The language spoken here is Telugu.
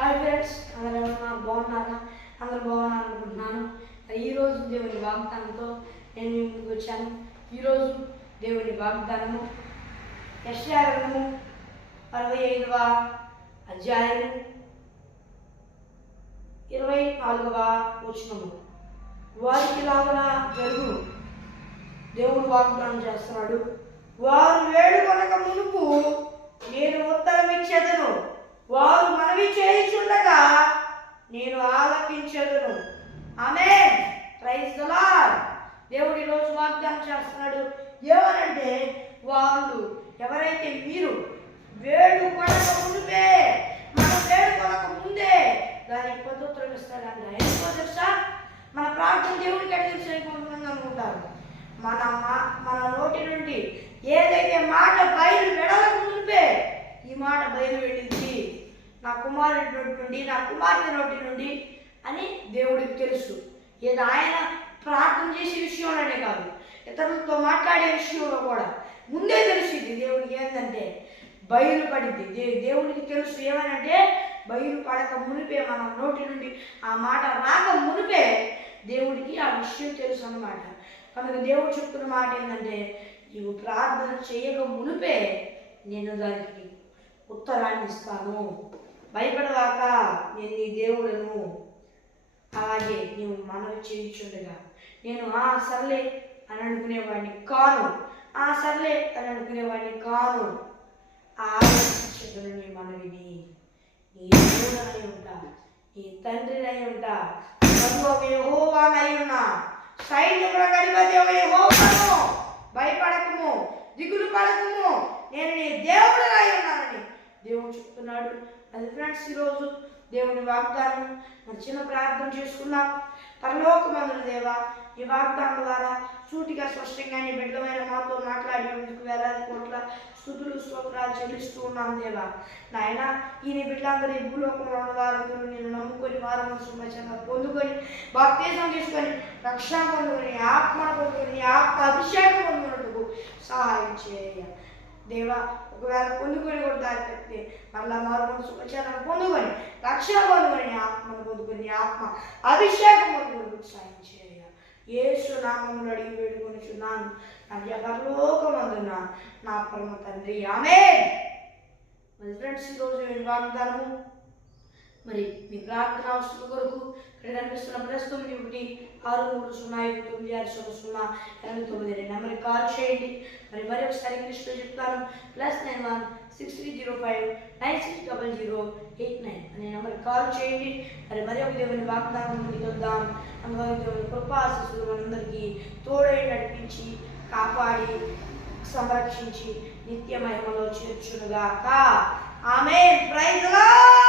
హాయ్ ఫ్రెండ్స్, అందరూ బాగున్నారా? అందరూ బాగున్నారు అనుకుంటున్నాను. ఈరోజు దేవుని వాగ్దానంతో నేను మీ ముందుకు వచ్చాను. ఈరోజు దేవుని వాగ్దానము యెషయా గ్రంథము 65వ అధ్యాయం 24వ వచనము. వారికి లాగున జరుగును. దేవుడు వాగ్దానం చేస్తున్నాడు. వారు వేడుకొనక మునుపు నేను ఉత్తరం ఇచ్చేదను, వారు మనవి చేయుచుండగా నేను ఆలకించెదను. ఆమేన్. Praise the Lord. దేవుడు ఈరోజు వాగ్దానం చేస్తున్నాడు. ఏమనంటే వాళ్ళు ఎవరైతే మీరు వేడుకొనక మునిపే, మనం వేడుకొనక ముందే దానికి ప్రత్యుత్తరం ఇస్తాడంట. ఎందుకో తెలుసా? మన ప్రార్థన దేవుడికి తెలిసి అయిపోతుందని అనుకుంటారు. మన నోటి నుండి ఏదైతే మాట బయలు వెడలకు మునిపే ఈ మాట బయలు వెళ్ళింది నా కుమారుడి నోటి నుండి, నా కుమార్తె నోటి నుండి అని దేవుడికి తెలుసు. ఏదో ఆయన ప్రార్థన చేసే విషయంలోనే కాదు, ఇతరులతో మాట్లాడే విషయంలో కూడా ముందే తెలిసింది. దేవుడికి ఏంటంటే బయలు పడింది. దేవుడికి తెలుసు. ఏమనంటే బయలు పడక మునిపే, మన నోటి నుండి ఆ మాట రాక మునిపే దేవుడికి ఆ విషయం తెలుసు అన్నమాట. కనుక దేవుడు చెప్తున్న మాట ఏంటంటే, నీవు ప్రార్థన చేయక మునిపే నేను దానికి ఉత్తరాన్ని ఇస్తాను. భయపడవాక, నేను నీ దేవుడను. అలాగే నీవు మనవి చేయించుండగా నేను సర్లే అని అనుకునేవాడిని కాను, సర్లే అని అనుకునేవాడిని కాను. ఆలోచించను నీ మనవిని. నీ దేవుడనై ఉంటా, నీ తండ్రినై ఉంటా, యెహోవానై ఉన్నా, సైన్యములకు అధిపతి యెహోవాను. భయపడకము, దిగులు పడకము, నేను నీ దేవుడనై ఉన్నానని దేవుడు చెప్తున్నాడు. అది ఫ్రెండ్స్, ఈరోజు దేవుని వాగ్దానం మన చిన్న ప్రార్థన చేసుకున్నాం. పరలోకమందున దేవా, ఈ వాగ్దానం ద్వారా సూటిగా స్పష్టంగా నీ బిడ్డమైన మాతో మాట్లాడేందుకు వేలాది కోట్ల స్తుతులు స్తోత్రాలు చెల్లిస్తూ ఉన్నాం దేవా. నాయన, ఈ నీ బిడ్డలందరూ ఈ భూలోకంలో ఉన్న వారందరూ నేను నమ్ముకొని వారం సుమచంగా పొందుకొని బాప్తిజం తీసుకొని రక్షణ పొందుకొని ఆత్మను పొందుకొని ఆత్మ అభిషేకం పొందుకున్నట్టుకు సహాయం చేయ దేవా. ఒకవేళ పొందుకొని కూడా దారి పెడితే మళ్ళా మరో సుఖచారాన్ని పొందుకొని రక్షణ పొందుకొని ఆత్మను పొందుకొని ఆత్మ అభిషేకం పొందుకొని సాయం చేయ. యేసు నామములో అడిగి వేడుకొనుచున్నాను నా పరలోకమందున నా పరమ తండ్రి. ఆమేన్. మరి ఫ్రెండ్స్, ఈరోజు వాగ్దానము మరి మీ ప్రార్థన అవసరం కొరకు ఇక్కడ కనిపిస్తున్న +936309609 నెంబర్కి కాల్ చేయండి. మరి ఒకసారి ఇంగ్లీష్లో చెప్తాను. +91 6305 960089 అనే నెంబర్కి కాల్ చేయండి. మరి ఒక దేవుని వాగ్దానం ముందుకు వద్దాం. దేవుని కృపాశీస్సులు మనందరికీ తోడై నడిపించి కాపాడి సంరక్షించి నిత్య మహిమలో చేర్చునుగాక. ఆమేన్. Praise the lord.